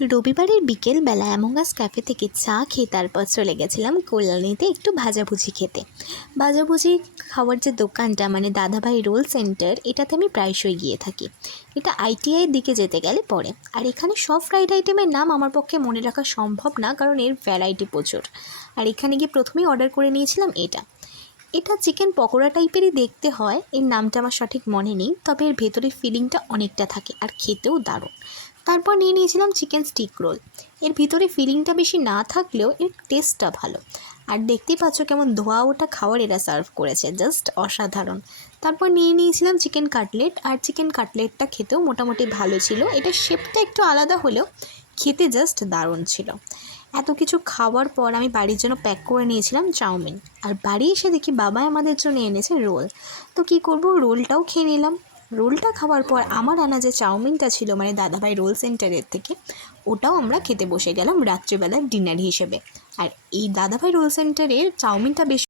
রবিবারের বিকেলবেলা অ্যামং আস ক্যাফে থেকে চা খেয়ে তারপর চলে গেছিলাম কল্যাণীতে একটু ভাজাভুজি খেতে। ভাজাভুজি খাওয়ার যে দোকানটা মানে দাদাভাই রোল সেন্টার, এটাতে আমি প্রায়শই গিয়ে থাকি। এটা আইটিআইয়ের দিকে যেতে গেলে পড়ে। আর এখানে সব ফ্রাইড আইটেমের নাম আমার পক্ষে মনে রাখা সম্ভব না, কারণ এর ভ্যারাইটি প্রচুর। আর এখানে গিয়ে প্রথমেই অর্ডার করে নিয়েছিলাম এটা চিকেন পকোড়া টাইপেরই দেখতে হয়। এর নামটা আমার সঠিক মনে নেই, তবে এর ভেতরের ফিলিংটা অনেকটা থাকে আর খেতেও দারুণ। তারপর নিয়ে নিয়েছিলাম চিকেন স্টিক রোল। এর ভিতরে ফিলিংটা বেশি না থাকলেও এর টেস্টটা ভালো। আর দেখতেই পাচ্ছ কেমন ধোয়া ওটা খাবার এরা সার্ভ করেছে, জাস্ট অসাধারণ। তারপর নিয়ে নিয়েছিলাম চিকেন কাটলেট, আর চিকেন কাটলেটটা খেতেও মোটামুটি ভালো ছিল। এটার শেপটা একটু আলাদা হলেও খেতে জাস্ট দারুণ ছিল। এত কিছু খাওয়ার পর আমি বাড়ির জন্য প্যাক করে নিয়েছিলাম চাউমিন। আর বাড়ি এসে দেখি বাবা আমাদের জন্য এনেছে রোল। তো কী করব, রোলটাও খেয়ে নিলাম। রোলটা খাওয়ার পর আমার আনা যে চাউমিনটা ছিল মানে দাদাভাই রোল সেন্টারের থেকে, ওটাও আমরা খেতে বসে গেলাম রাত্রিবেলার ডিনার হিসেবে। আর এই দাদাভাই রোল সেন্টারের চাউমিনটা বেশ